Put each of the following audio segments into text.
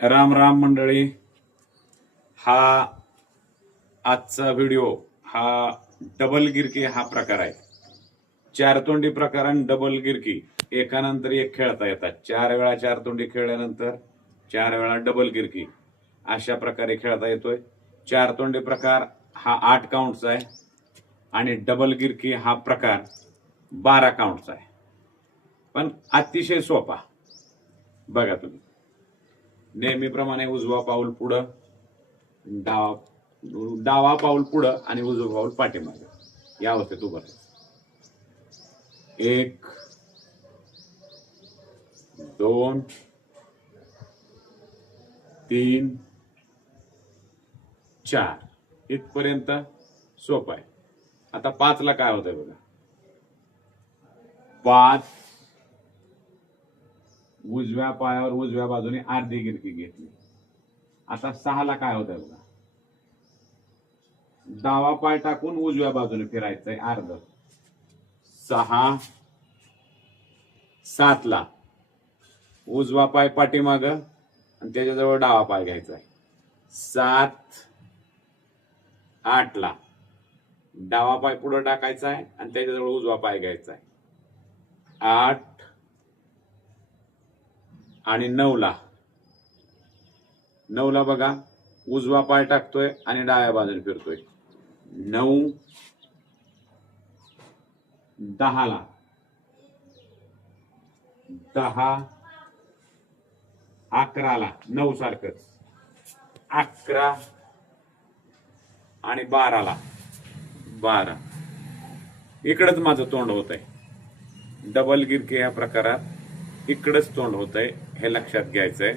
राम राम मंडळी. हा आजचा व्हिडिओ हा डबल गिरकी हा प्रकार आहे. चारतोंडी प्रकार आणि डबल गिरकी एकानंतर एक खेळता येतात. 4 वेळा चारतोंडी खेळल्यानंतर 4 वेळा डबल गिरकी अशा प्रकारे खेळता येतोय. चारतोंडी प्रकार हा 8 काउंटचा आहे आणि डबल गिरकी हा प्रकार 12 काउंटचा आहे, पण अतिशय सोपा. बघा तुम्ही, नेहमीप्रमाणे उजवा पाऊल पुढं, डावा पाऊल पुढं आणि उजवा पाऊल पाठीमागे या अवस्थेत उभं राहायचं. 1 2 3 4 इथपर्यंत सोपं आहे. आता 5 ला काय होतंय बघा. 5 उजव्या पायावर उजव्या बाजूने अर्धी गिरकी घेतली. आता 6 ला काय होतंय बघा. डावा पाय टाकून उजव्या बाजूने फिरायचंय अर्ध. 6 7 ला उजवा पाय पाठीमाग आणि त्याच्याजवळ डावा पाय घ्यायचा आहे. 7 8 ला डावा पाय पुढे टाकायचा आहे आणि त्याच्याजवळ उजवा पाय घ्यायचा आहे. 8 आणि 9 ला बघा, उजवा पाय टाकतोय आणि डाव्या बाजूने फिरतोय. 9 10 ला 10 11 ला 9 सारखंच 11 आणि 12 ला 12. इकडच माझं तोंड होत आहे. डबल गिरकी या प्रकारात इकडच तोंड होत आहे, हे लक्षात घ्यायचंय.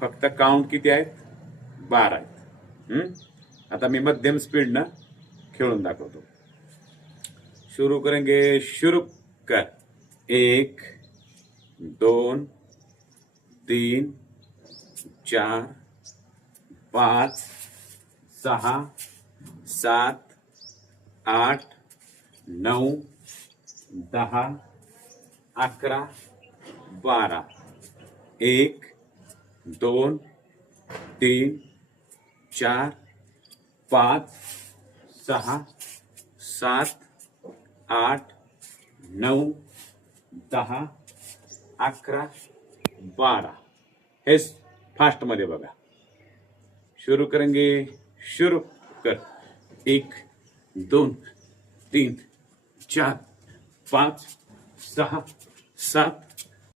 फक्त काउंट किती आहेत? 12 आहेत. आता मी मध्यम स्पीडनं खेळून दाखवतो. शुरू करेंगे. शुरू कर. 1 2 3 4 5 6 7 8 9 10 11 12. 1 2 3 4 5 6 7 8 9 10 11 12. हे फास्ट मध्ये बघा. शुरू करेंगे. शुरू कर. 1 2 3 4 5 6 7